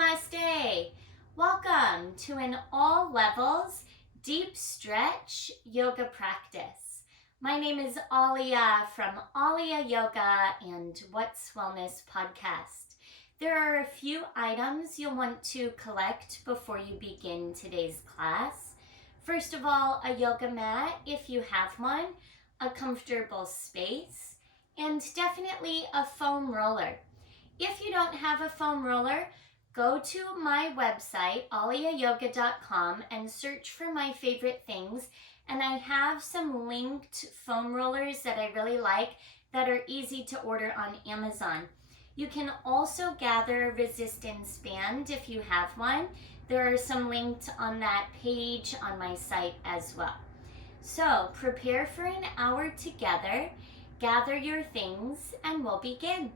Namaste. Welcome to an all levels deep stretch yoga practice. My name is Ahlia from Ahlia Yoga and What's Wellness podcast. There are a few items you'll want to collect before you begin today's class. First of all, a yoga mat if you have one, a comfortable space, and definitely a foam roller. If you don't have a foam roller, go to my website, ahliayoga.com, and search for my favorite things. And I have some linked foam rollers that I really like that are easy to order on Amazon. You can also gather a resistance band if you have one. There are some linked on that page on my site as well. So prepare for an hour together, gather your things, and we'll begin.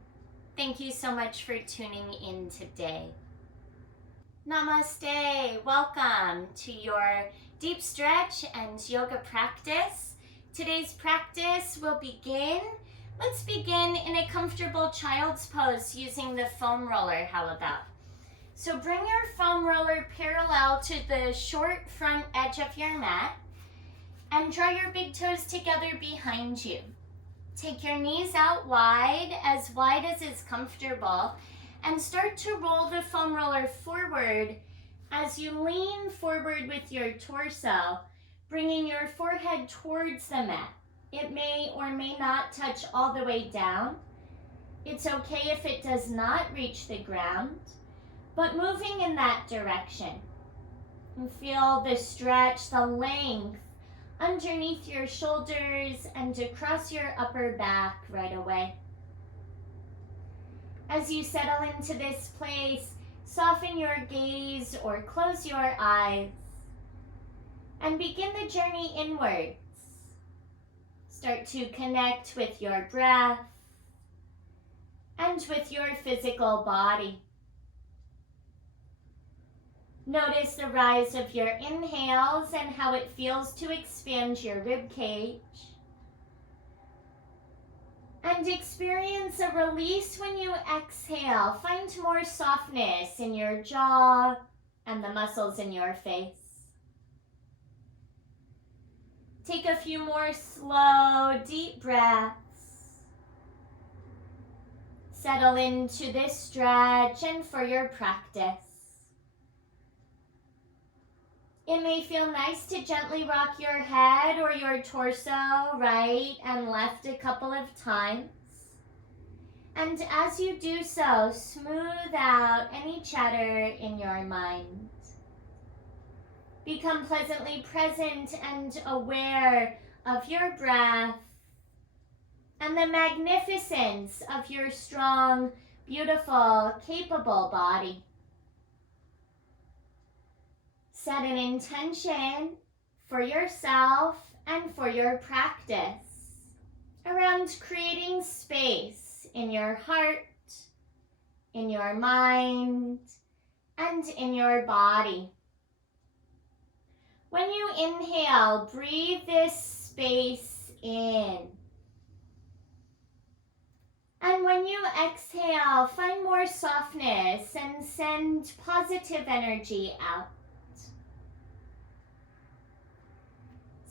Thank you so much for tuning in today. Namaste. Welcome to your deep stretch and yoga practice. Today's practice will begin. Let's begin in a comfortable child's pose using the foam roller. How about? So bring your foam roller parallel to the short front edge of your mat and draw your big toes together behind you. Take your knees out wide as is comfortable, and start to roll the foam roller forward as you lean forward with your torso, bringing your forehead towards the mat. It may or may not touch all the way down. It's okay if it does not reach the ground, but moving in that direction. And feel the stretch, the length underneath your shoulders and across your upper back right away. As you settle into this place, soften your gaze or close your eyes and begin the journey inwards. Start to connect with your breath and with your physical body. Notice the rise of your inhales and how it feels to expand your rib cage. And experience a release when you exhale. Find more softness in your jaw and the muscles in your face. Take a few more slow, deep breaths. Settle into this stretch and for your practice. It may feel nice to gently rock your head or your torso right and left a couple of times. And as you do so, smooth out any chatter in your mind. Become pleasantly present and aware of your breath and the magnificence of your strong, beautiful, capable body. Set an intention for yourself and for your practice around creating space in your heart, in your mind, and in your body. When you inhale, breathe this space in. And when you exhale, find more softness and send positive energy out.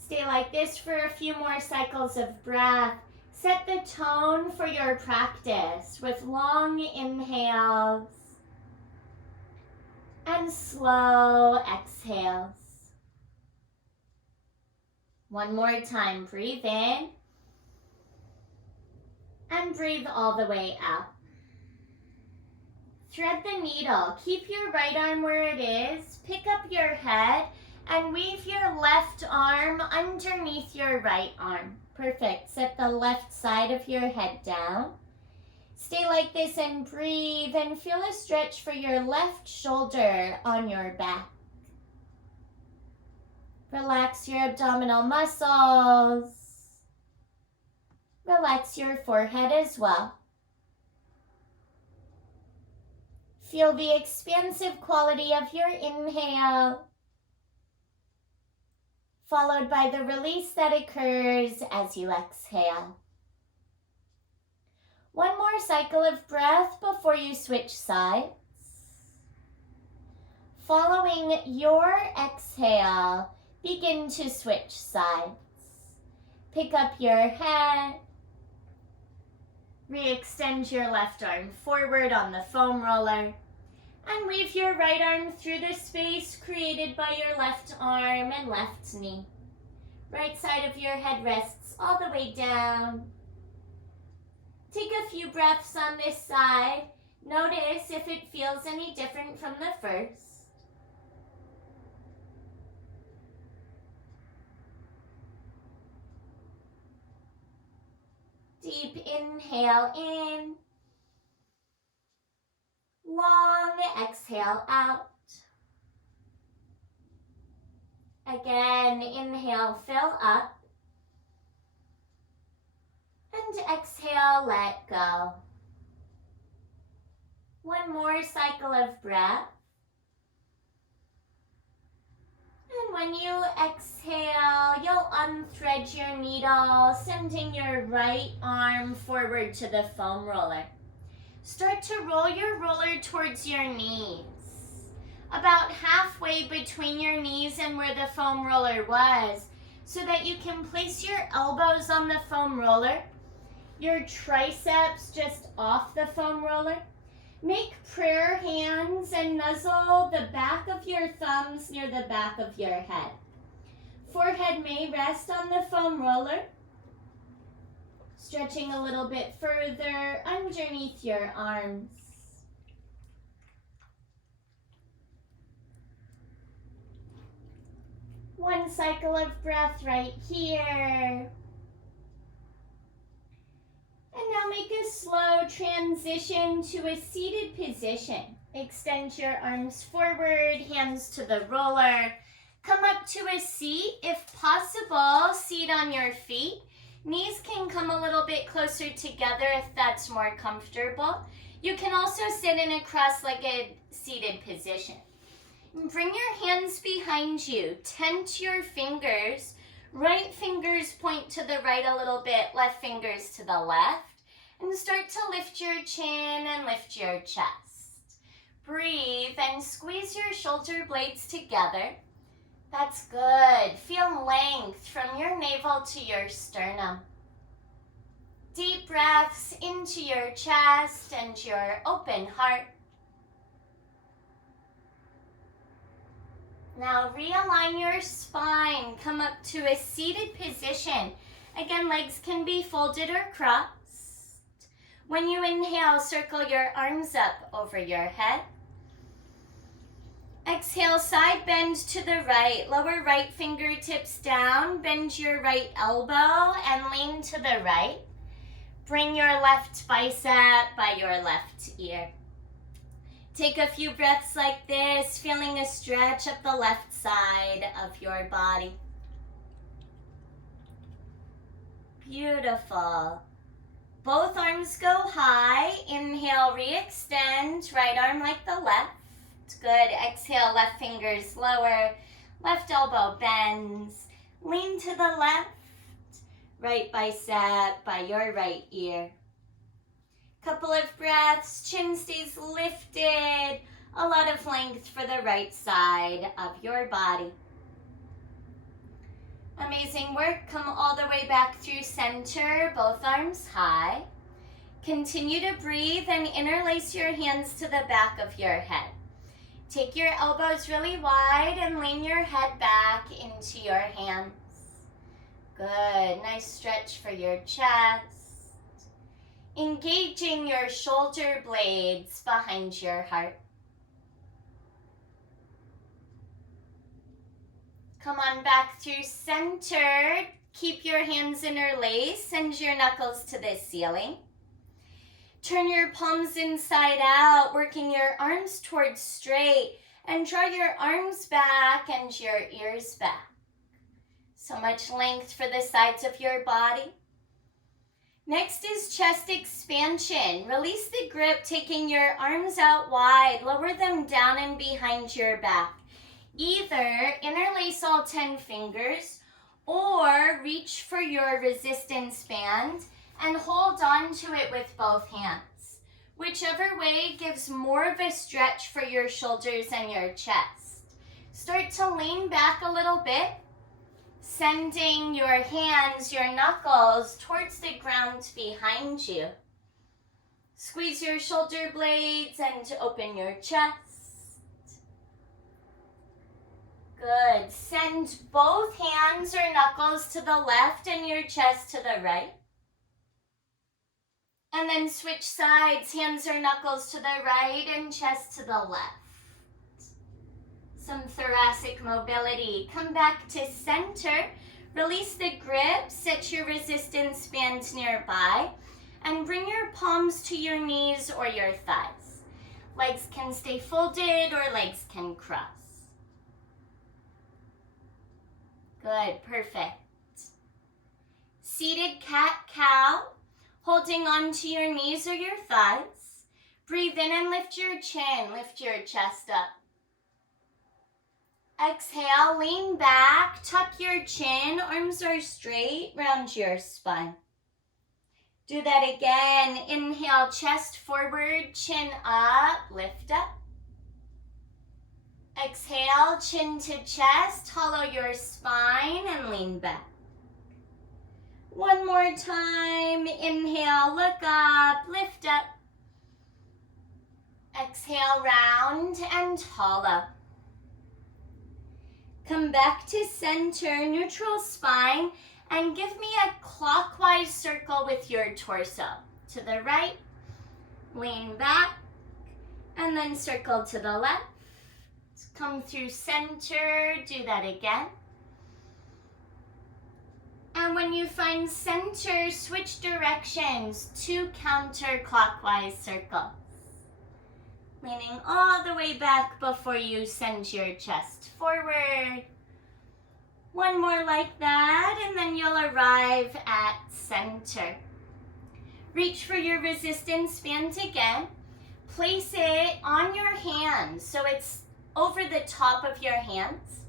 Stay like this for a few more cycles of breath. Set the tone for your practice with long inhales and slow exhales. One more time, breathe in and breathe all the way out. Thread the needle. Keep your right arm where it is. Pick up your head and weave your left arm underneath your right arm. Perfect. Set the left side of your head down. Stay like this and breathe and feel a stretch for your left shoulder on your back. Relax your abdominal muscles. Relax your forehead as well. Feel the expansive quality of your inhale, followed by the release that occurs as you exhale. One more cycle of breath before you switch sides. Following your exhale, begin to switch sides. Pick up your head. Re-extend your left arm forward on the foam roller. And weave your right arm through the space created by your left arm and left knee. Right side of your head rests all the way down. Take a few breaths on this side. Notice if it feels any different from the first. Deep inhale in. Long exhale out. Again, inhale, fill up. And exhale, let go. One more cycle of breath. And when you exhale, you'll unthread your needle, sending your right arm forward to the foam roller. Start to roll your roller towards your knees. About halfway between your knees and where the foam roller was, so that you can place your elbows on the foam roller, your triceps just off the foam roller. Make prayer hands and nuzzle the back of your thumbs near the back of your head. Forehead may rest on the foam roller. Stretching a little bit further underneath your arms. One cycle of breath right here. And now make a slow transition to a seated position. Extend your arms forward, hands to the roller. Come up to a seat. If possible, seat on your feet. Knees can come a little bit closer together if that's more comfortable. You can also sit in a cross-legged seated position. Bring your hands behind you. Tent your fingers. Right fingers point to the right a little bit, left fingers to the left. And start to lift your chin and lift your chest. Breathe and squeeze your shoulder blades together. That's good. Feel length from your navel to your sternum. Deep breaths into your chest and your open heart. Now realign your spine. Come up to a seated position. Again, legs can be folded or crossed. When you inhale, circle your arms up over your head. Exhale, side bend to the right. Lower right fingertips down. Bend your right elbow and lean to the right. Bring your left bicep by your left ear. Take a few breaths like this, feeling a stretch up the left side of your body. Beautiful. Both arms go high. Inhale, re-extend. Right arm like the left. Good. Exhale, left fingers lower. Left elbow bends. Lean to the left. Right bicep by your right ear. Couple of breaths. Chin stays lifted. A lot of length for the right side of your body. Amazing work. Come all the way back through center. Both arms high. Continue to breathe and interlace your hands to the back of your head. Take your elbows really wide and lean your head back into your hands. Good. Nice stretch for your chest. Engaging your shoulder blades behind your heart. Come on back through center. Keep your hands interlaced. Send your knuckles to the ceiling. Turn your palms inside out, working your arms towards straight, and draw your arms back and your ears back. So much length for the sides of your body. Next is chest expansion. Release the grip, taking your arms out wide. Lower them down and behind your back. Either interlace all 10 fingers or reach for your resistance band and hold on to it with both hands. Whichever way gives more of a stretch for your shoulders and your chest. Start to lean back a little bit, sending your hands, your knuckles towards the ground behind you. Squeeze your shoulder blades and open your chest. Good. Send both hands or knuckles to the left and your chest to the right. And then switch sides, hands or knuckles to the right and chest to the left. Some thoracic mobility. Come back to center. Release the grip, set your resistance band nearby, and bring your palms to your knees or your thighs. Legs can stay folded or legs can cross. Good, perfect. Seated cat-cow, holding onto your knees or your thighs. Breathe in and lift your chin, lift your chest up. Exhale, lean back, tuck your chin, arms are straight, round your spine. Do that again. Inhale, chest forward, chin up, lift up. Exhale, chin to chest, hollow your spine and lean back. One more time. Inhale, look up, lift up. Exhale, round and hollow. Come back to center, neutral spine, and give me a clockwise circle with your torso. To the right, lean back, and then circle to the left. Come through center, do that again. And when you find center, switch directions, 2 counterclockwise circles. Leaning all the way back before you send your chest forward. One more like that, and then you'll arrive at center. Reach for your resistance band again. Place it on your hands, so it's over the top of your hands.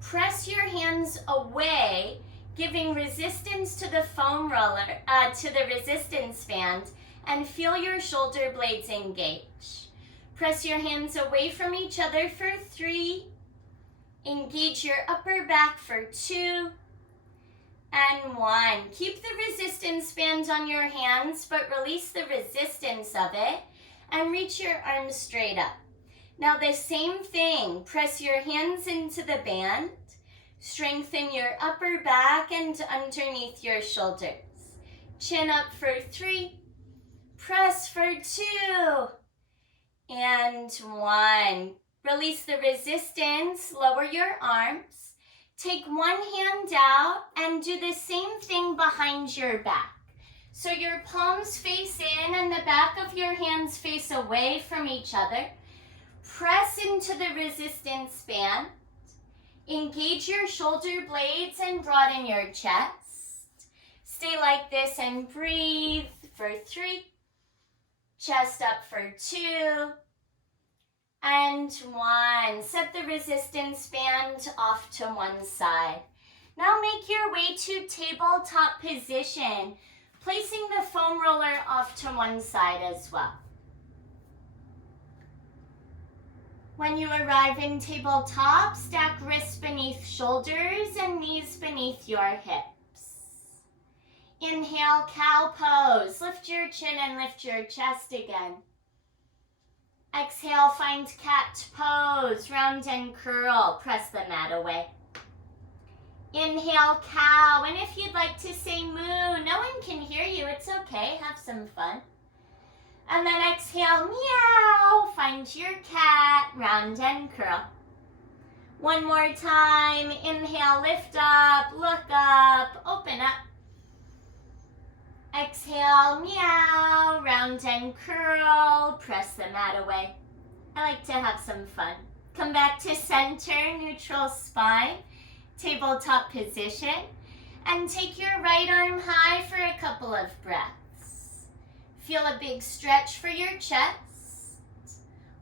Press your hands away, giving resistance to the foam roller, to the resistance band, and feel your shoulder blades engage. Press your hands away from each other for 3. Engage your upper back for 2. And 1. Keep the resistance band on your hands, but release the resistance of it and reach your arms straight up. Now the same thing, press your hands into the band, strengthen your upper back and underneath your shoulders. Chin up for 3, press for 2, and 1. Release the resistance, lower your arms, take one hand out and do the same thing behind your back. So your palms face in and the back of your hands face away from each other. Press into the resistance band. Engage your shoulder blades and broaden your chest. Stay like this and breathe for 3. Chest up for 2. And 1. Set the resistance band off to one side. Now make your way to tabletop position, placing the foam roller off to one side as well. When you arrive in tabletop, stack wrists beneath shoulders and knees beneath your hips. Inhale, cow pose. Lift your chin and lift your chest again. Exhale, find cat pose. Round and curl. Press the mat away. Inhale, cow. And if you'd like to say moo, no one can hear you. It's okay. Have some fun. And then exhale, meow. Find your cat, round and curl. One more time. Inhale, lift up, look up, open up. Exhale, meow, round and curl. Press the mat away. I like to have some fun. Come back to center, neutral spine, tabletop position. And take your right arm high for a couple of breaths. Feel a big stretch for your chest.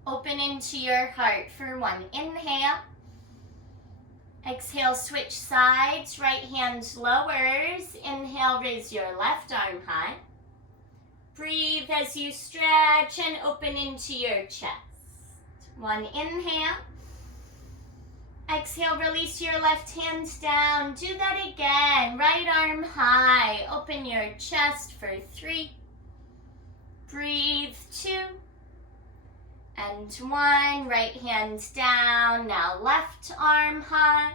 Open into your heart for 1 inhale. Exhale, switch sides. Right hand lowers. Inhale, raise your left arm high. Breathe as you stretch and open into your chest. One inhale. Exhale, release your left hand down. Do that again. Right arm high. Open your chest for 3. Breathe 2. And 1. Right hand down. Now left arm high.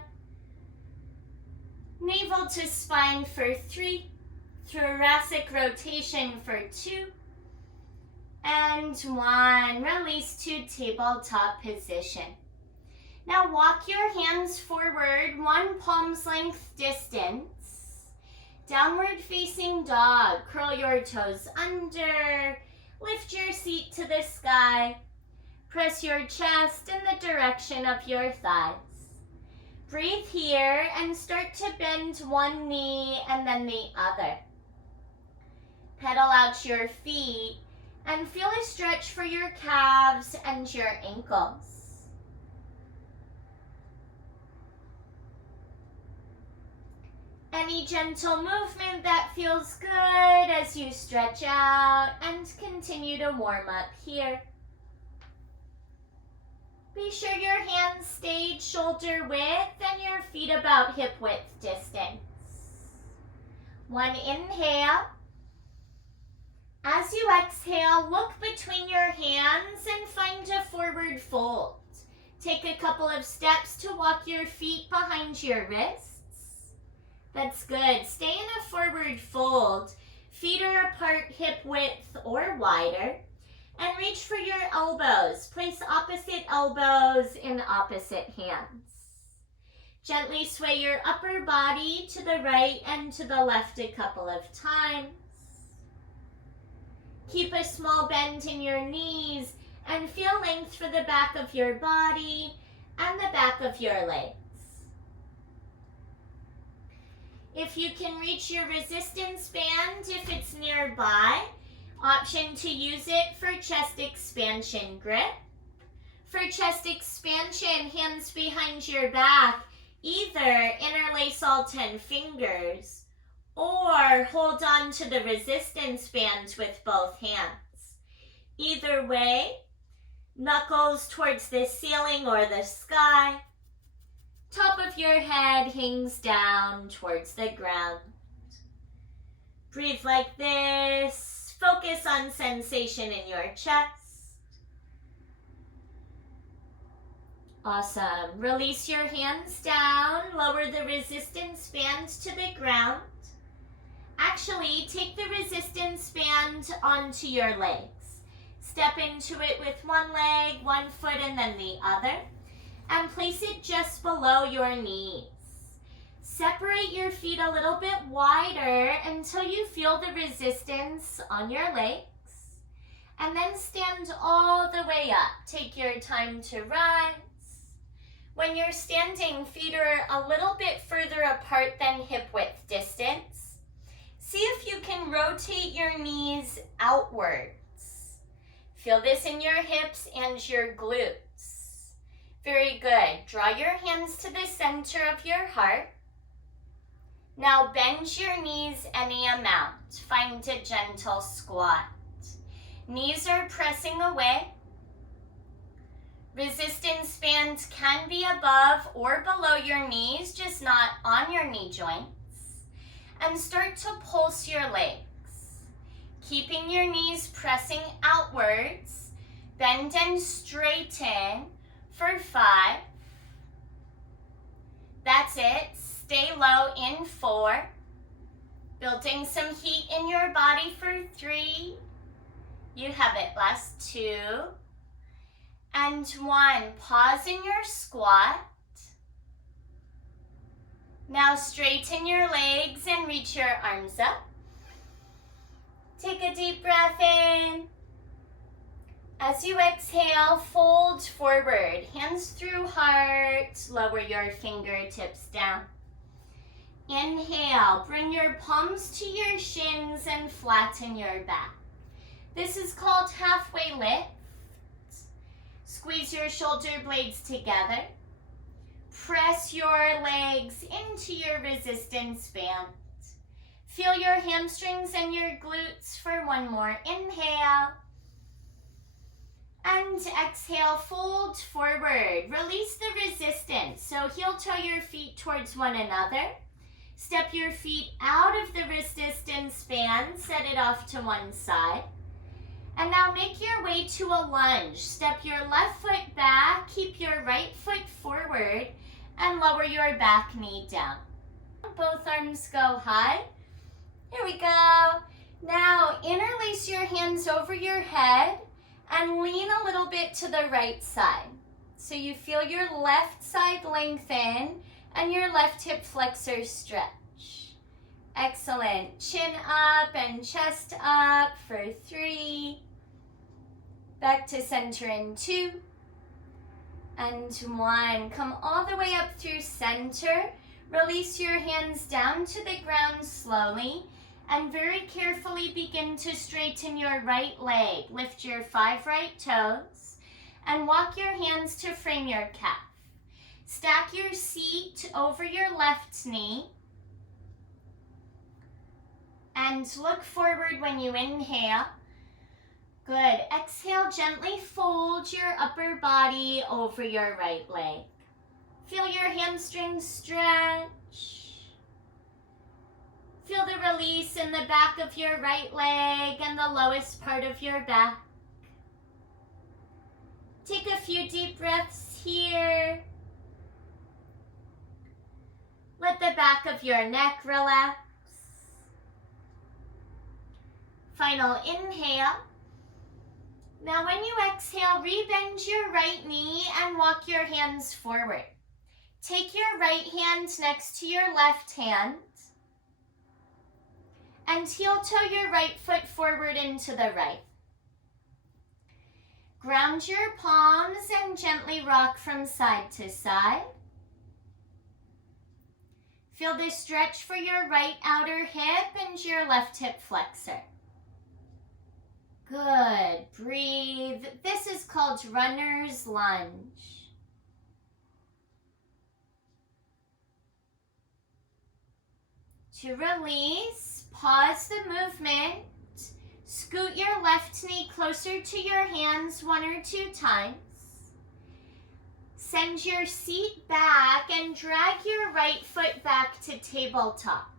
Navel to spine for 3. Thoracic rotation for 2. And 1. Release to tabletop position. Now walk your hands forward 1 palm's length distance. Downward facing dog. Curl your toes under. Lift your seat to the sky. Press your chest in the direction of your thighs. Breathe here and start to bend one knee and then the other. Pedal out your feet and feel a stretch for your calves and your ankles. Any gentle movement that feels good as you stretch out and continue to warm up here. Be sure your hands stay shoulder width and your feet about hip width distance. 1 inhale. As you exhale, look between your hands and find a forward fold. Take a couple of steps to walk your feet behind your wrists. That's good. Stay in a forward fold. Feet are apart hip width or wider. And reach for your elbows. Place opposite elbows in opposite hands. Gently sway your upper body to the right and to the left a couple of times. Keep a small bend in your knees and feel length for the back of your body and the back of your legs. If you can reach your resistance band, if it's nearby, option to use it for chest expansion grip. For chest expansion, hands behind your back, either interlace all 10 fingers or hold on to the resistance band with both hands. Either way, knuckles towards the ceiling or the sky. Top of your head hangs down towards the ground. Breathe like this. Focus on sensation in your chest. Awesome. Release your hands down. Lower the resistance band to the ground. Actually, take the resistance band onto your legs. Step into it with one leg, one foot, and then the other. And place it just below your knees. Separate your feet a little bit wider until you feel the resistance on your legs. And then stand all the way up. Take your time to rise. When you're standing, feet are a little bit further apart than hip width distance. See if you can rotate your knees outwards. Feel this in your hips and your glutes. Very good. Draw your hands to the center of your heart. Now bend your knees any amount. Find a gentle squat. Knees are pressing away. Resistance bands can be above or below your knees, just not on your knee joints. And start to pulse your legs. Keeping your knees pressing outwards. Bend and straighten. For 5. That's it. Stay low in 4. Building some heat in your body for 3. You have it. Last 2. And 1. Pause in your squat. Now straighten your legs and reach your arms up. Take a deep breath in. As you exhale, fold forward, hands through heart, lower your fingertips down. Inhale, bring your palms to your shins and flatten your back. This is called halfway lift. Squeeze your shoulder blades together. Press your legs into your resistance band. Feel your hamstrings and your glutes for one more inhale. And exhale, fold forward. Release the resistance. So heel toe your feet towards one another. Step your feet out of the resistance band. Set it off to one side. And now make your way to a lunge. Step your left foot back. Keep your right foot forward. And lower your back knee down. Both arms go high. Here we go. Now interlace your hands over your head and lean a little bit to the right side. So you feel your left side lengthen and your left hip flexor stretch. Excellent. Chin up and chest up for 3. Back to center in 2. And 1. Come all the way up through center. Release your hands down to the ground slowly. And very carefully begin to straighten your right leg. Lift your 5 right toes and walk your hands to frame your calf. Stack your seat over your left knee and look forward when you inhale. Good. Exhale, gently fold your upper body over your right leg. Feel your hamstrings stretch. Feel the release in the back of your right leg and the lowest part of your back. Take a few deep breaths here. Let the back of your neck relax. Final inhale. Now when you exhale, rebend your right knee and walk your hands forward. Take your right hand next to your left hand. And heel toe your right foot forward into the right. Ground your palms and gently rock from side to side. Feel the stretch for your right outer hip and your left hip flexor. Good. Breathe. This is called runner's lunge. To release, pause the movement. Scoot your left knee closer to your hands 1 or 2 times. Send your seat back and drag your right foot back to tabletop.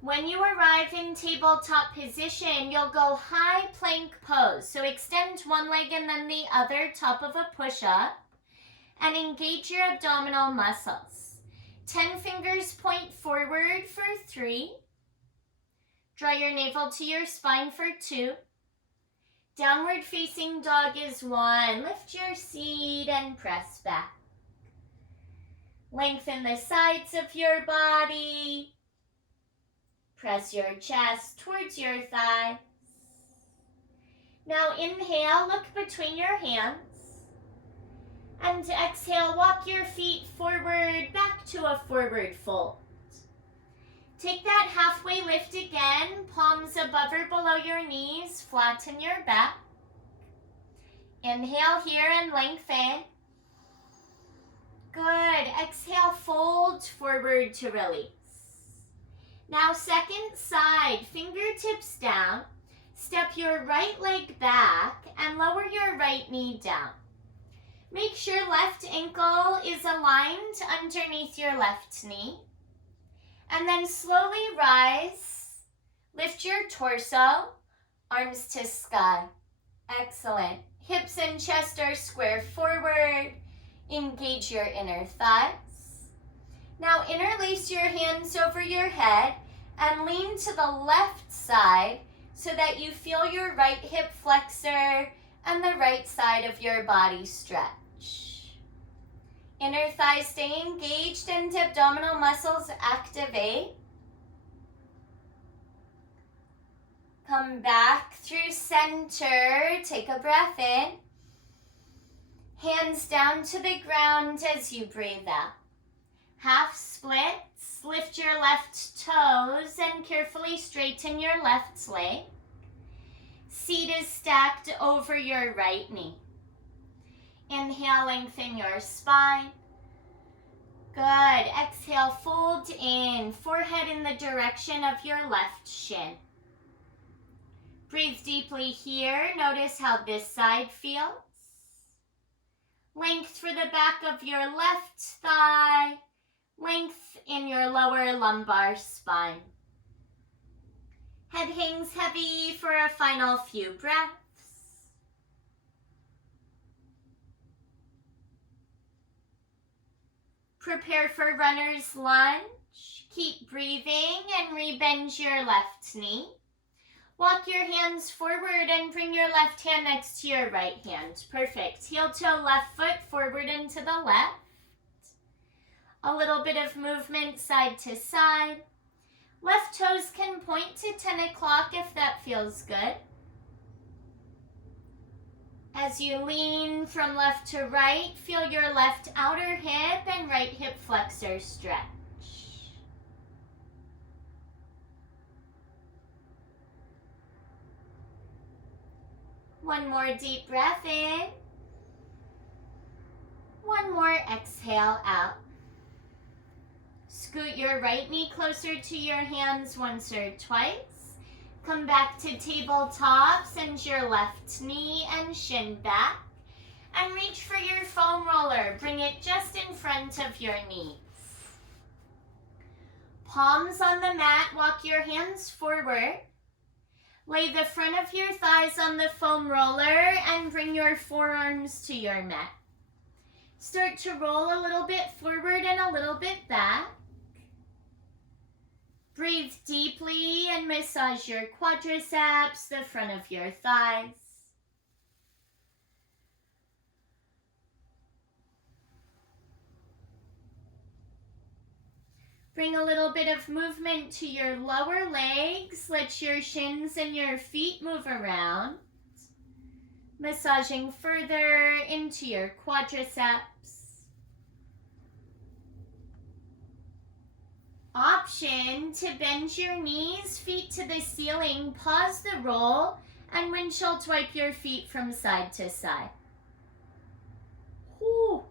When you arrive in tabletop position, you'll go high plank pose. So extend one leg and then the other, top of a push-up, and engage your abdominal muscles. 10 fingers point forward for 3. Draw your navel to your spine for 2. Downward facing dog is 1. Lift your seat and press back. Lengthen the sides of your body. Press your chest towards your thighs. Now inhale, look between your hands. And exhale, walk your feet forward, back to a forward fold. Take that halfway lift again, palms above or below your knees, flatten your back. Inhale here and lengthen. Good. Exhale, fold forward to release. Now second side, fingertips down. Step your right leg back and lower your right knee down. Make sure left ankle is aligned underneath your left knee. And then slowly rise. Lift your torso, arms to sky. Excellent. Hips and chest are square forward. Engage your inner thighs. Now interlace your hands over your head and lean to the left side so that you feel your right hip flexor and the right side of your body stretch. Inner thighs stay engaged and abdominal muscles activate. Come back through center. Take a breath in. Hands down to the ground as you breathe out. Half splits. Lift your left toes and carefully straighten your left leg. Seat is stacked over your right knee. Inhale, lengthen your spine. Good. Exhale, fold in, forehead in the direction of your left shin. Breathe deeply here. Notice how this side feels. Length for the back of your left thigh. Length in your lower lumbar spine. Head hangs heavy for a final few breaths. Prepare for runner's lunge. Keep breathing and rebend your left knee. Walk your hands forward and bring your left hand next to your right hand. Perfect. Heel toe left foot forward and to the left. A little bit of movement side to side. Left toes can point to 10 o'clock if that feels good. As you lean from left to right, feel your left outer hip and right hip flexor stretch. One more deep breath in. One more exhale out. Scoot your right knee closer to your hands once or twice. Come back to tabletop, send your left knee and shin back, and reach for your foam roller. Bring it just in front of your knees. Palms on the mat, walk your hands forward. Lay the front of your thighs on the foam roller and bring your forearms to your mat. Start to roll a little bit forward and a little bit back. Breathe deeply and massage your quadriceps, the front of your thighs. Bring a little bit of movement to your lower legs. Let your shins and your feet move around. Massaging further into your quadriceps. Option to bend your knees, feet to the ceiling, pause the roll, and windshield wipe your feet from side to side. Whew.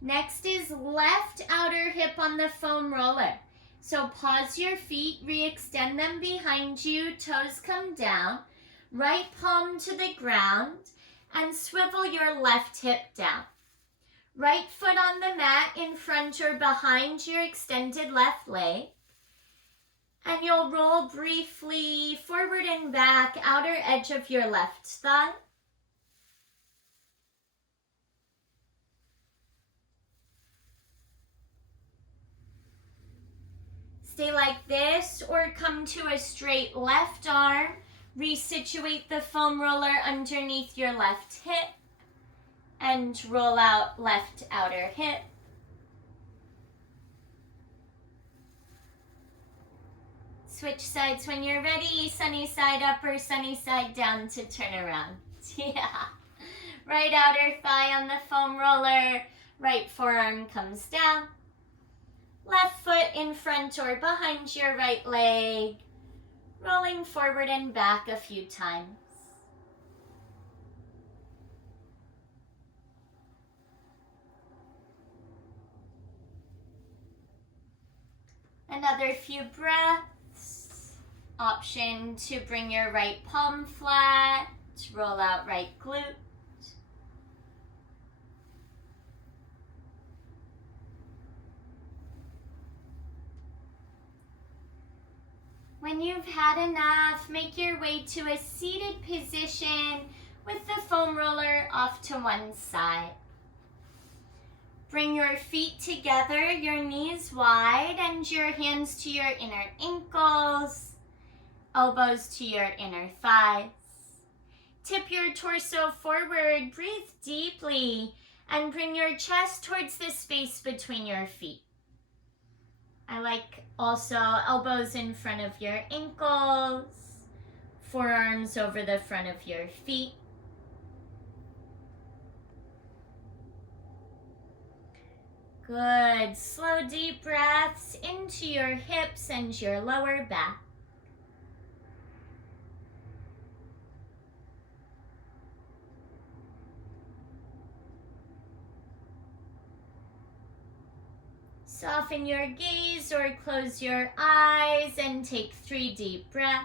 Next is left outer hip on the foam roller. So pause your feet, re-extend them behind you, toes come down, right palm to the ground, and swivel your left hip down. Right foot on the mat in front or behind your extended left leg. And you'll roll briefly forward and back, outer edge of your left thigh. Stay like this or come to a straight left arm. Resituate the foam roller underneath your left hip. And roll out left outer hip. Switch sides when you're ready. Sunny side up or sunny side down to turn around. Yeah. Right outer thigh on the foam roller. Right forearm comes down. Left foot in front or behind your right leg. Rolling forward and back a few times. Another few breaths. Option to bring your right palm flat. Roll out right glute. When you've had enough, make your way to a seated position with the foam roller off to one side. Bring your feet together, your knees wide, and your hands to your inner ankles, elbows to your inner thighs. Tip your torso forward, breathe deeply, and bring your chest towards the space between your feet. I like also elbows in front of your ankles, forearms over the front of your feet. Good. Slow, deep breaths into your hips and your lower back. Soften your gaze or close your eyes and take 3 deep breaths.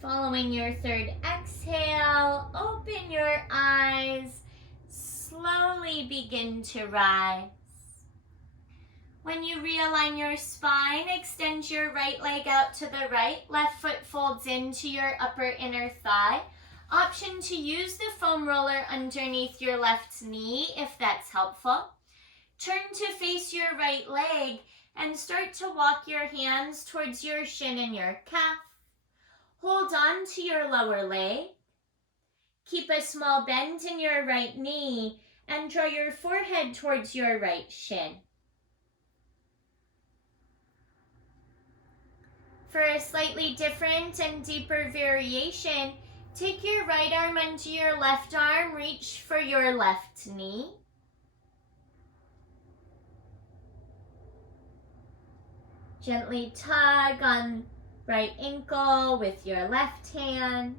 Following your 3rd exhale, open your eyes, slowly begin to rise. When you realign your spine, extend your right leg out to the right, left foot folds into your upper inner thigh. Option to use the foam roller underneath your left knee if that's helpful. Turn to face your right leg and start to walk your hands towards your shin and your calf. Hold on to your lower leg. Keep a small bend in your right knee and draw your forehead towards your right shin. For a slightly different and deeper variation, take your right arm under your left arm, reach for your left knee. Gently tug on right ankle with your left hand.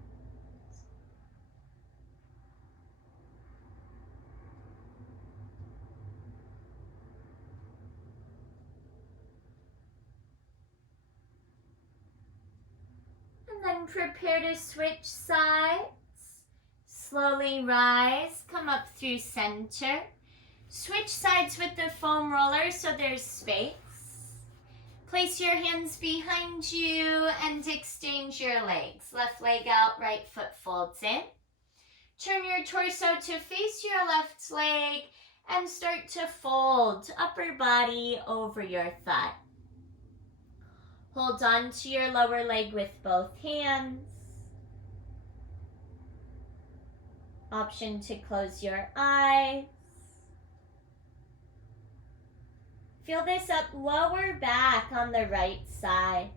And then prepare to switch sides. Slowly rise, come up through center. Switch sides with the foam roller so there's space. Place your hands behind you and exchange your legs. Left leg out, right foot folds in. Turn your torso to face your left leg and start to fold upper body over your thigh. Hold on to your lower leg with both hands. Option to close your eyes. Feel this up lower back on the right side.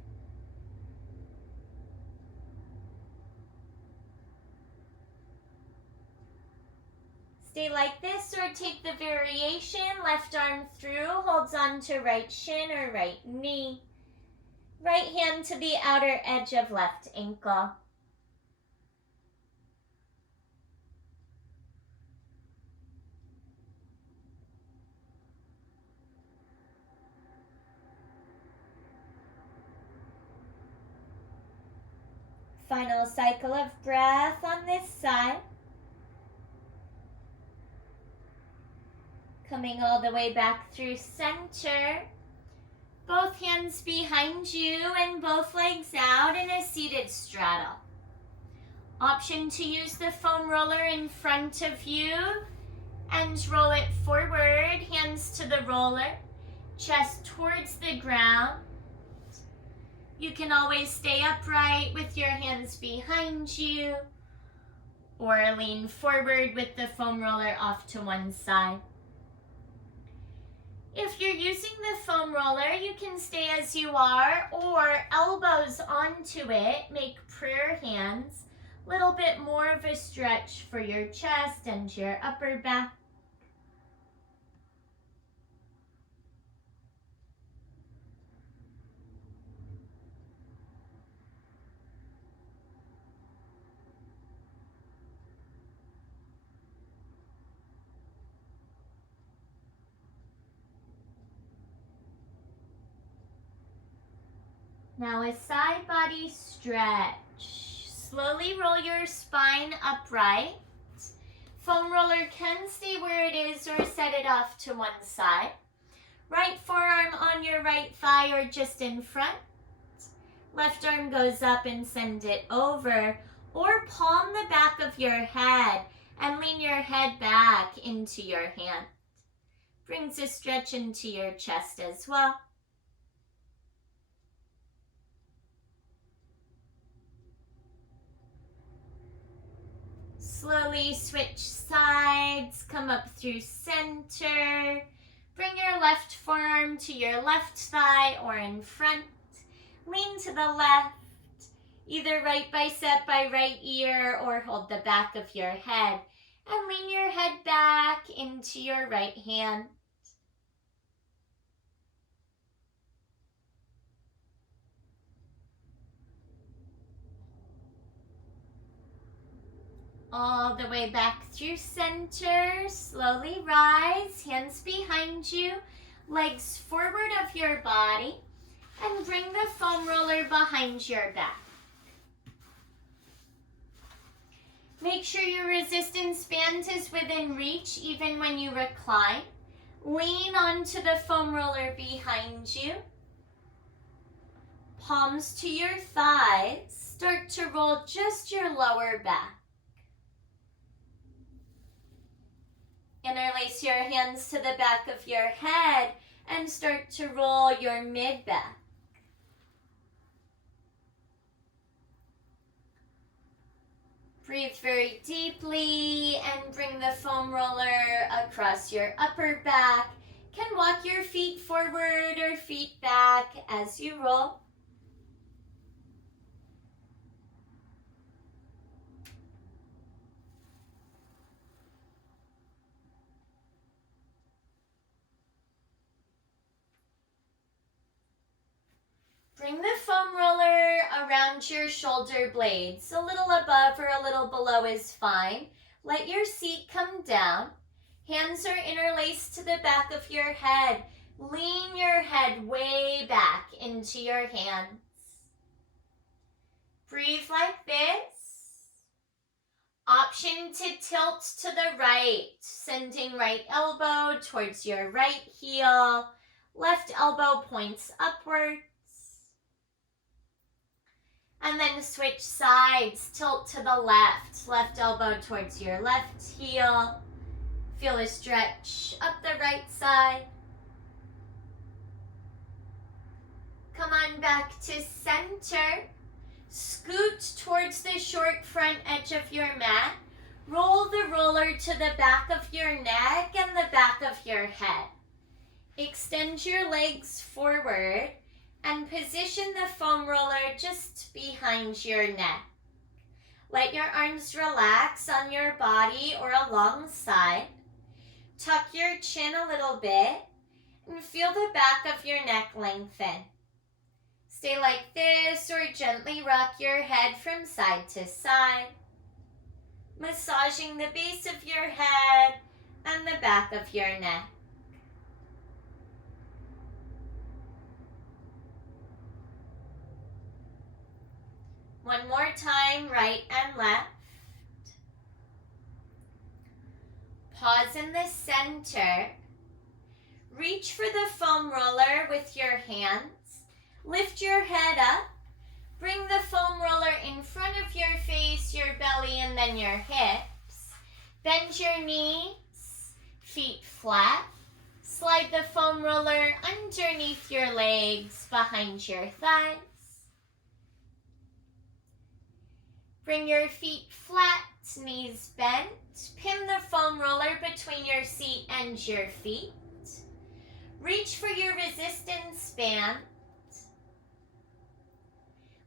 Stay like this or take the variation. Left arm through, holds on to right shin or right knee. Right hand to the outer edge of left ankle. Final cycle of breath on this side. Coming all the way back through center. Both hands behind you and both legs out in a seated straddle. Option to use the foam roller in front of you and roll it forward, hands to the roller, chest towards the ground. You can always stay upright with your hands behind you or lean forward with the foam roller off to one side. If you're using the foam roller, you can stay as you are or elbows onto it, make prayer hands. Little bit more of a stretch for your chest and your upper back. Now a side body stretch. Slowly roll your spine upright. Foam roller can stay where it is or set it off to one side. Right forearm on your right thigh or just in front. Left arm goes up and send it over. Or palm the back of your head and lean your head back into your hand. Brings a stretch into your chest as well. Slowly switch sides, come up through center. Bring your left forearm to your left thigh or in front. Lean to the left, either right bicep by right ear or hold the back of your head. And lean your head back into your right hand. all the way back through center. Slowly rise, hands behind you, legs forward of your body, and bring the foam roller behind your back. Make sure your resistance band is within reach even when you recline. Lean onto the foam roller behind you. Palms to your thighs. Start to roll just your lower back. Interlace your hands to the back of your head and start to roll your mid-back. Breathe very deeply and bring the foam roller across your upper back. You can walk your feet forward or feet back as you roll. Bring the foam roller around your shoulder blades. A little above or a little below is fine. Let your seat come down. Hands are interlaced to the back of your head. Lean your head way back into your hands. Breathe like this. Option to tilt to the right, sending right elbow towards your right heel. Left elbow points upwards. And then switch sides, tilt to the left elbow towards your left heel. Feel a stretch up the right side. Come on back to center. Scoot towards the short front edge of your mat. Roll the roller to the back of your neck and the back of your head. Extend your legs forward and position the foam roller just behind your neck. Let your arms relax on your body or alongside. Tuck your chin a little bit and feel the back of your neck lengthen. Stay like this or gently rock your head from side to side, massaging the base of your head and the back of your neck. One more time, right and left. Pause in the center. Reach for the foam roller with your hands. Lift your head up. Bring the foam roller in front of your face, your belly, and then your hips. Bend your knees, feet flat. Slide the foam roller underneath your legs, behind your thighs. Bring your feet flat, knees bent. Pin the foam roller between your seat and your feet. Reach for your resistance band.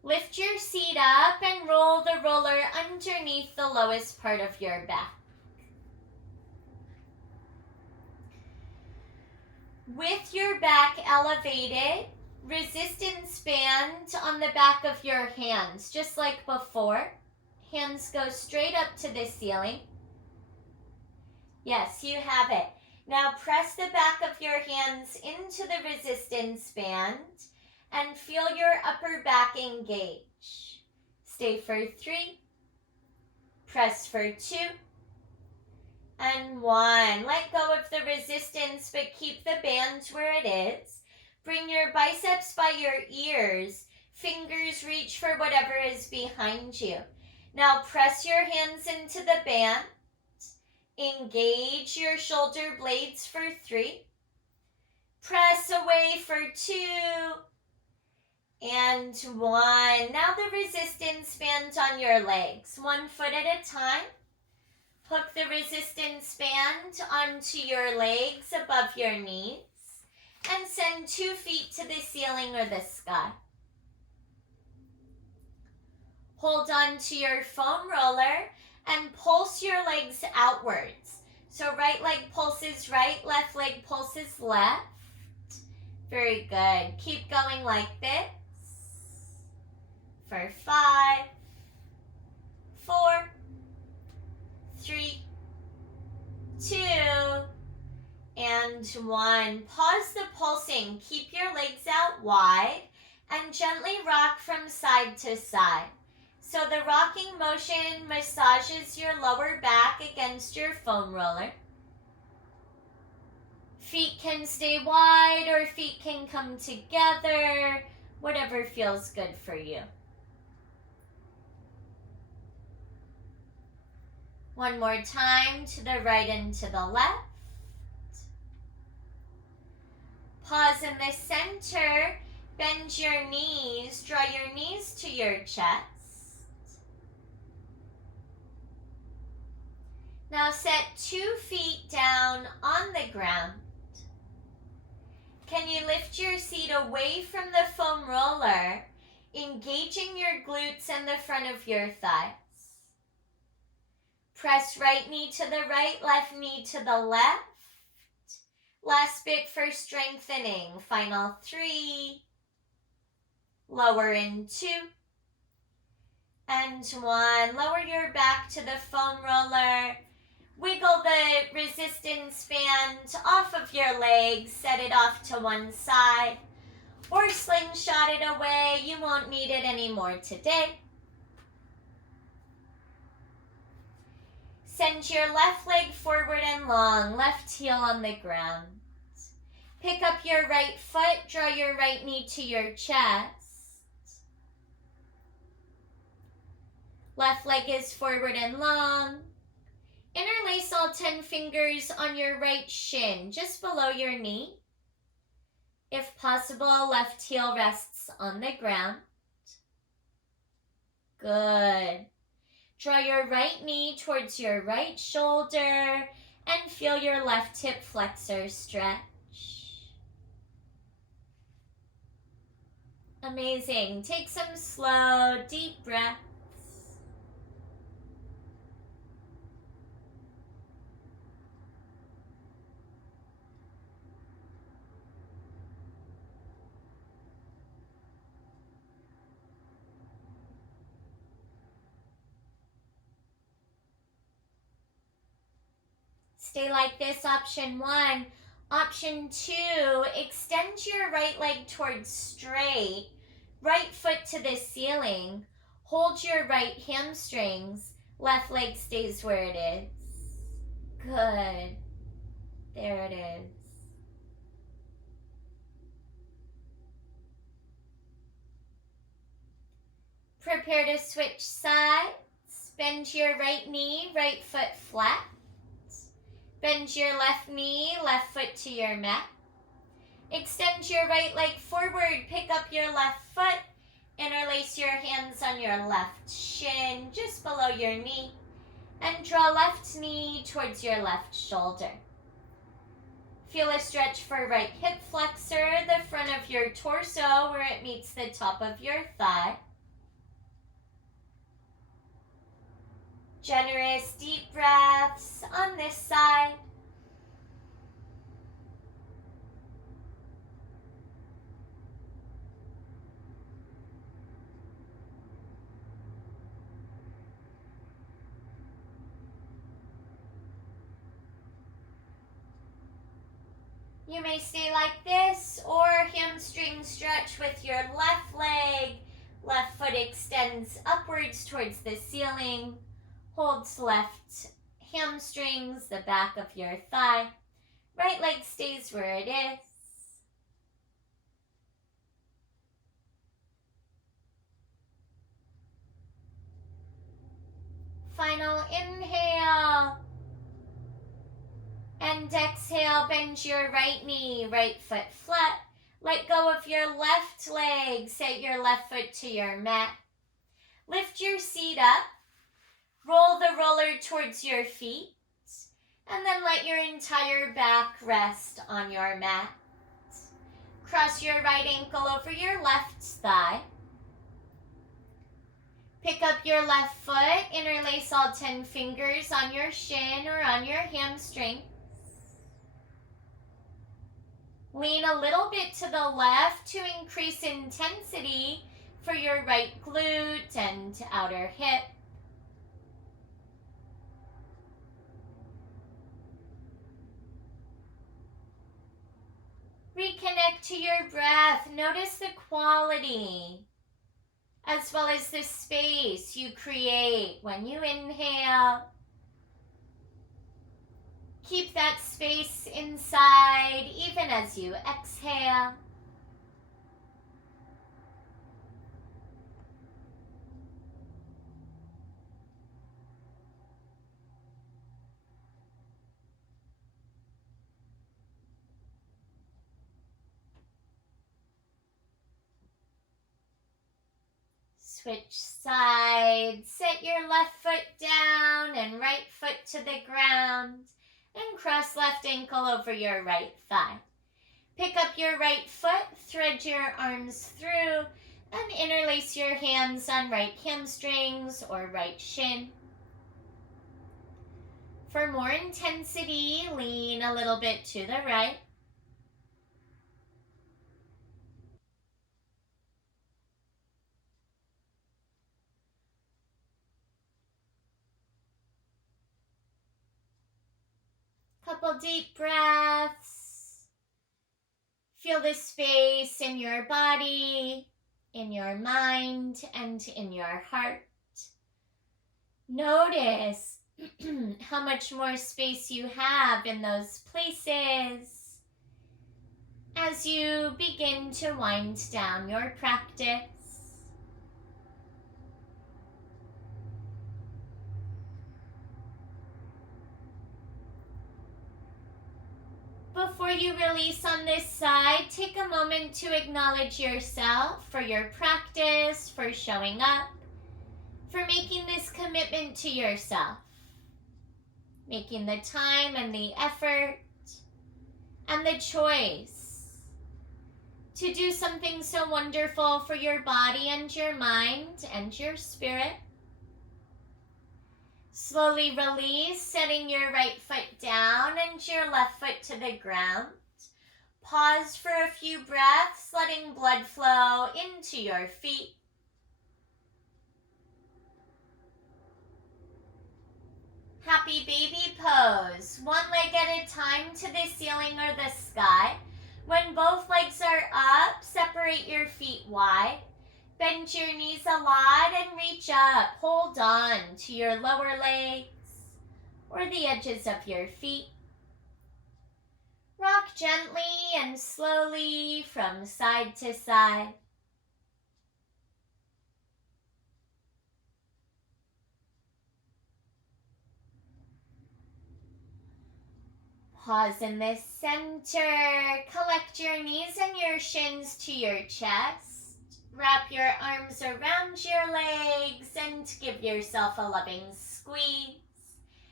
Lift your seat up and roll the roller underneath the lowest part of your back. With your back elevated, resistance band on the back of your hands, just like before. Hands go straight up to the ceiling. Yes, you have it. Now press the back of your hands into the resistance band and feel your upper back engage. Stay for 3. Press for 2. And 1. Let go of the resistance, but keep the band where it is. Bring your biceps by your ears. Fingers reach for whatever is behind you. Now press your hands into the band. Engage your shoulder blades for 3. Press away for 2. And 1. Now the resistance band on your legs. 1 foot at a time. Hook the resistance band onto your legs above your knees. And send 2 feet to the ceiling or the sky. Hold on to your foam roller and pulse your legs outwards. So right leg pulses right, left leg pulses left. Very good. Keep going like this. For 5, 4, 1. Pause the pulsing. Keep your legs out wide and gently rock from side to side. So the rocking motion massages your lower back against your foam roller. Feet can stay wide or feet can come together, whatever feels good for you. One more time, to the right and to the left. Pause in the center, bend your knees, draw your knees to your chest. Now set 2 feet down on the ground. Can you lift your seat away from the foam roller, engaging your glutes and the front of your thighs? Press right knee to the right, left knee to the left. Last bit for strengthening. Final 3. Lower in 2. And 1. Lower your back to the foam roller. Wiggle the resistance band off of your legs. Set it off to one side. Or slingshot it away. You won't need it anymore today. Send your left leg forward and long, left heel on the ground. Pick up your right foot, draw your right knee to your chest. Left leg is forward and long. Interlace all 10 fingers on your right shin, just below your knee. If possible, left heel rests on the ground. Good. Draw your right knee towards your right shoulder and feel your left hip flexor stretch. Amazing. Take some slow, deep breaths. Stay like this, option 1. Option 2, extend your right leg towards straight, right foot to the ceiling. Hold your right hamstrings. Left leg stays where it is. Good. There it is. Prepare to switch sides. Bend your right knee, right foot flat. Bend your left knee, left foot to your mat. Extend your right leg forward, pick up your left foot. Interlace your hands on your left shin, just below your knee. And draw left knee towards your left shoulder. Feel a stretch for right hip flexor, the front of your torso where it meets the top of your thigh. Generous deep breaths on this side. You may stay like this or hamstring stretch with your left leg. Left foot extends upwards towards the ceiling. Holds left hamstrings, the back of your thigh. Right leg stays where it is. Final inhale. And exhale, bend your right knee, right foot flat. Let go of your left leg. Set your left foot to your mat. Lift your seat up. Roll the roller towards your feet, and then let your entire back rest on your mat. Cross your right ankle over your left thigh. Pick up your left foot, interlace all 10 fingers on your shin or on your hamstring. Lean a little bit to the left to increase intensity for your right glute and outer hip. Reconnect to your breath. Notice the quality as well as the space you create when you inhale. Keep that space inside even as you exhale. Switch sides. Set your left foot down and right foot to the ground. And cross left ankle over your right thigh. Pick up your right foot, thread your arms through, and interlace your hands on right hamstrings or right shin. For more intensity, lean a little bit to the right. Couple deep breaths. Feel the space in your body, in your mind, and in your heart. Notice how much more space you have in those places as you begin to wind down your practice. Before you release on this side, take a moment to acknowledge yourself for your practice, for showing up, for making this commitment to yourself, making the time and the effort and the choice to do something so wonderful for your body and your mind and your spirit. Slowly release, setting your right foot down and your left foot to the ground. Pause for a few breaths, letting blood flow into your feet. Happy baby pose. One leg at a time to the ceiling or the sky. When both legs are up, separate your feet wide. Bend your knees a lot and reach up. Hold on to your lower legs or the edges of your feet. Rock gently and slowly from side to side. Pause in the center. Collect your knees and your shins to your chest. Wrap your arms around your legs and give yourself a loving squeeze.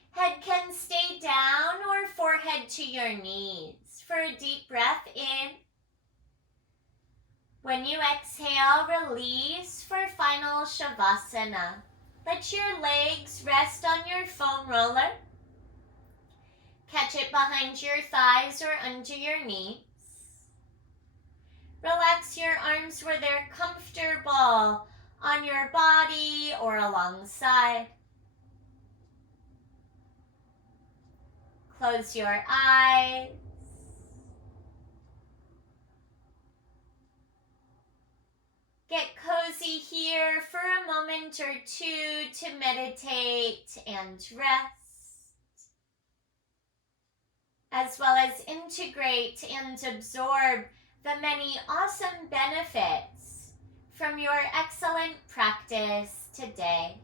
Head can stay down or forehead to your knees. For a deep breath in. When you exhale, release for final Shavasana. Let your legs rest on your foam roller. Catch it behind your thighs or under your knees. Relax your arms where they're comfortable on your body or alongside. Close your eyes. Get cozy here for a moment or two to meditate and rest, as well as integrate and absorb the many awesome benefits from your excellent practice today.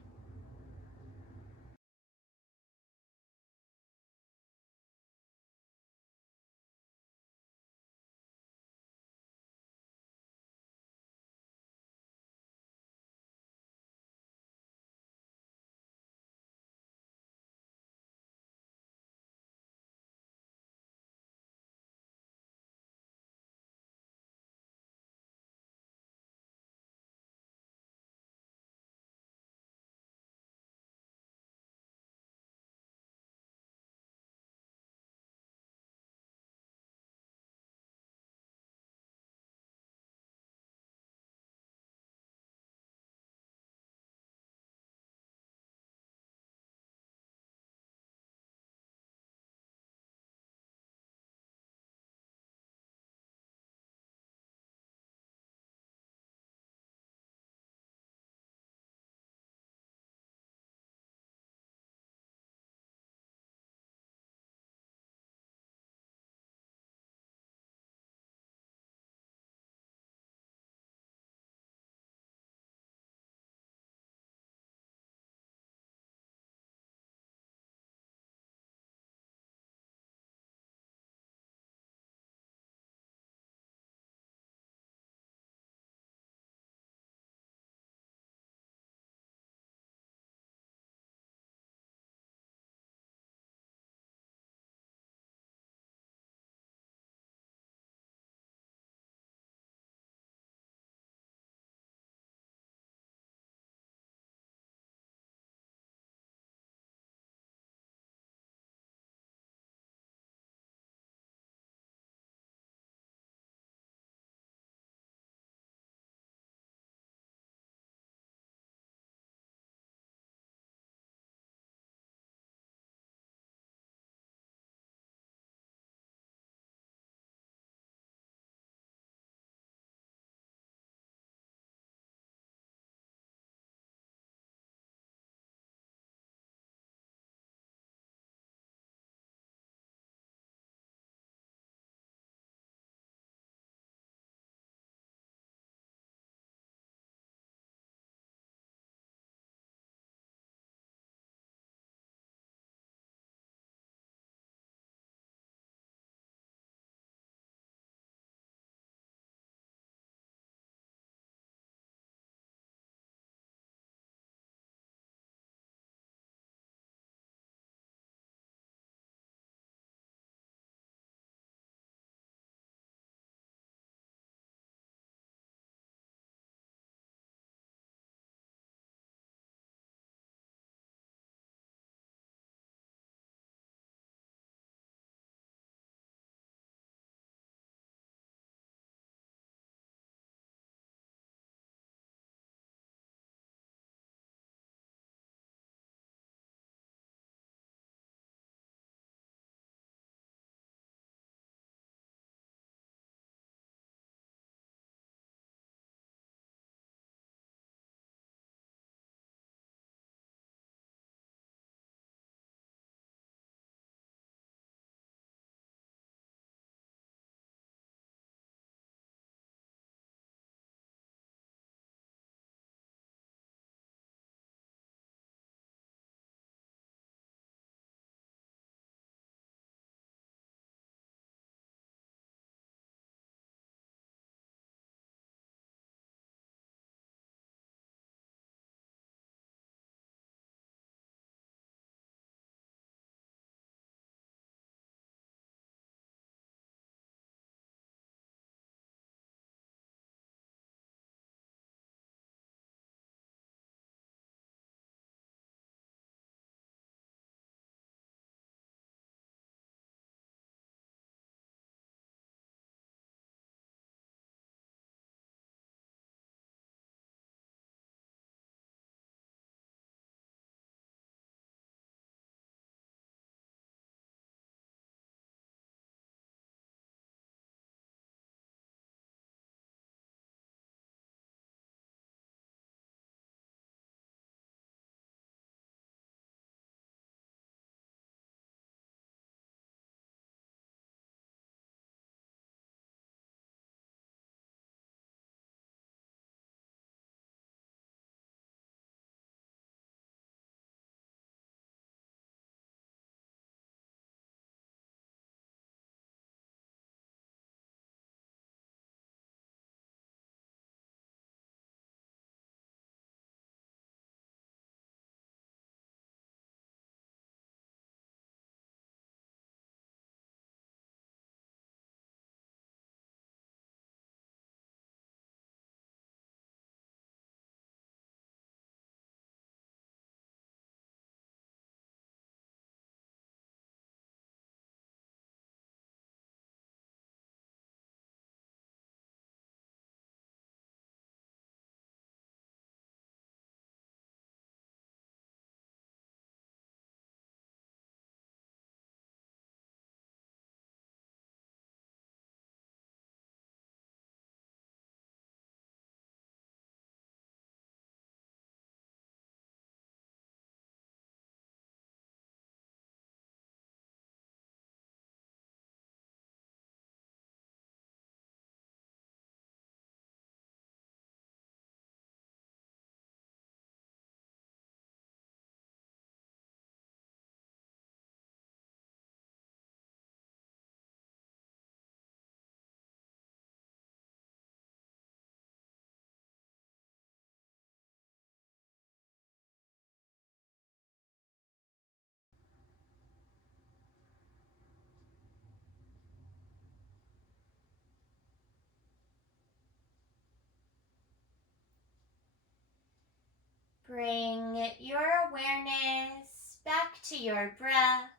Bring your awareness back to your breath.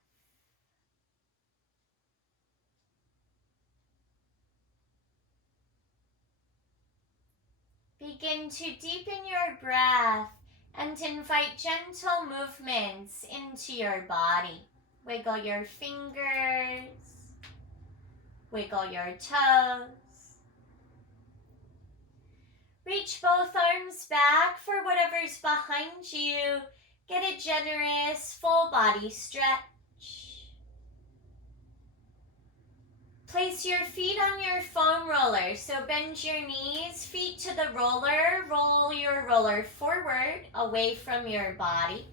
Begin to deepen your breath and invite gentle movements into your body. Wiggle your fingers, wiggle your toes. Reach both arms back for whatever's behind you. Get a generous full body stretch. Place your feet on your foam roller. So bend your knees, feet to the roller. Roll your roller forward, away from your body.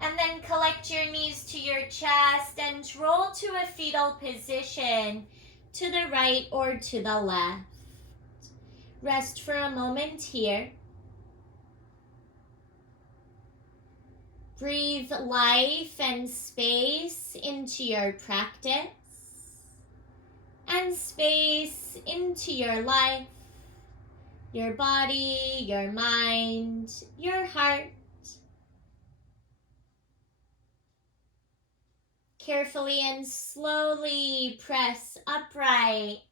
And then collect your knees to your chest and roll to a fetal position, to the right or to the left. Rest for a moment here. Breathe life and space into your practice and space into your life, your body, your mind, your heart. Carefully and slowly press upright.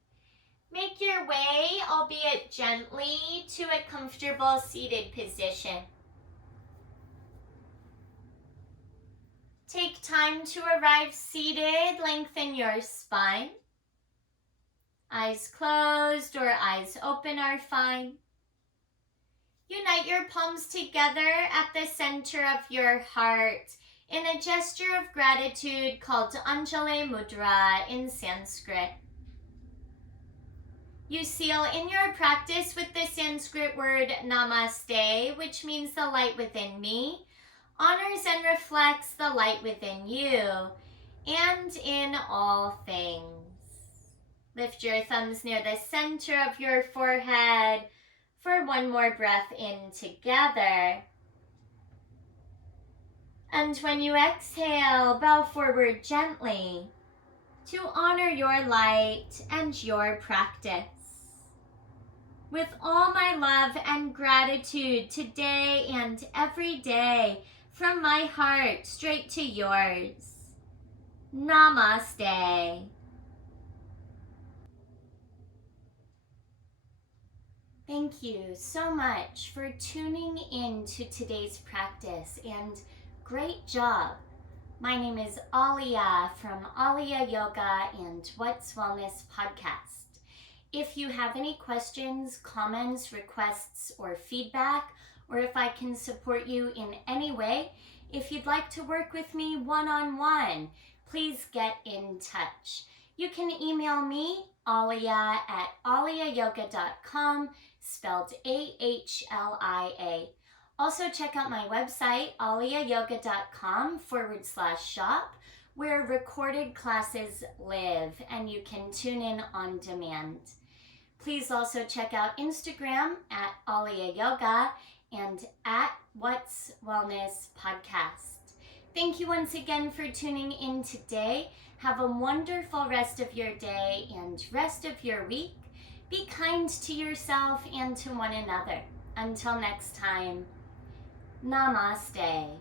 Make your way, albeit gently, to a comfortable seated position. Take time to arrive seated. Lengthen your spine. Eyes closed or eyes open are fine. Unite your palms together at the center of your heart in a gesture of gratitude called Anjali Mudra in Sanskrit. You seal in your practice with the Sanskrit word Namaste, which means the light within me, honors and reflects the light within you, and in all things. Lift your thumbs near the center of your forehead for one more breath in together. And when you exhale, bow forward gently to honor your light and your practice. With all my love and gratitude today and every day, from my heart straight to yours. Namaste. Thank you so much for tuning in to today's practice, and great job. My name is Ahlia from Ahlia Yoga and What's Wellness podcast. If you have any questions, comments, requests, or feedback, or if I can support you in any way, if you'd like to work with me one-on-one, please get in touch. You can email me, Ahlia at ahliayoga.com, spelled A-H-L-I-A. Also check out my website, ahliayoga.com/shop, where recorded classes live and you can tune in on demand. Please also check out Instagram at Ahlia Yoga and at What's Wellness podcast. Thank you once again for tuning in today. Have a wonderful rest of your day and rest of your week. Be kind to yourself and to one another. Until next time, Namaste.